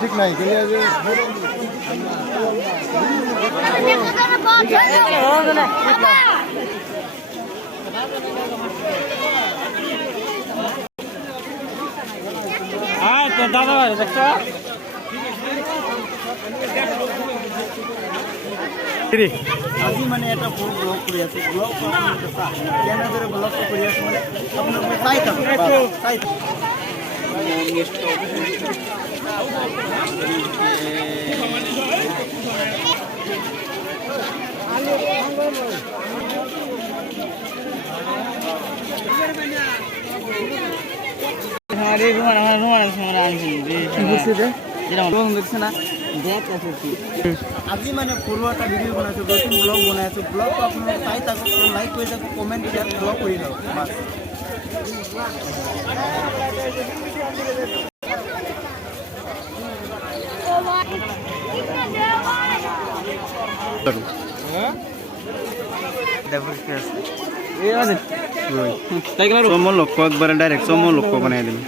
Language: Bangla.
ঠিক নাই দাদা একটা আজি মানে এটা ফুল ব্লগ কৰি আছে ব্লগ কেনেদৰে ব্লগ কৰি আছে মানে আপোনালোকে চাই থাকক চাই থাকক আজি মানে সৰু এটা ভিডিঅ' বনাইছোঁ নতুন ব্লগ বনাইছোঁ ব্লগটো আপোনালোকে চাই থাকক লাইক কৰি থাকক কমেণ্ট কৰি থাকক ব্লগ কৰি থাকক সমল লক্ষ্য একবারে ডাইরেক্ট সমল লক্ষ্য বানাই দিল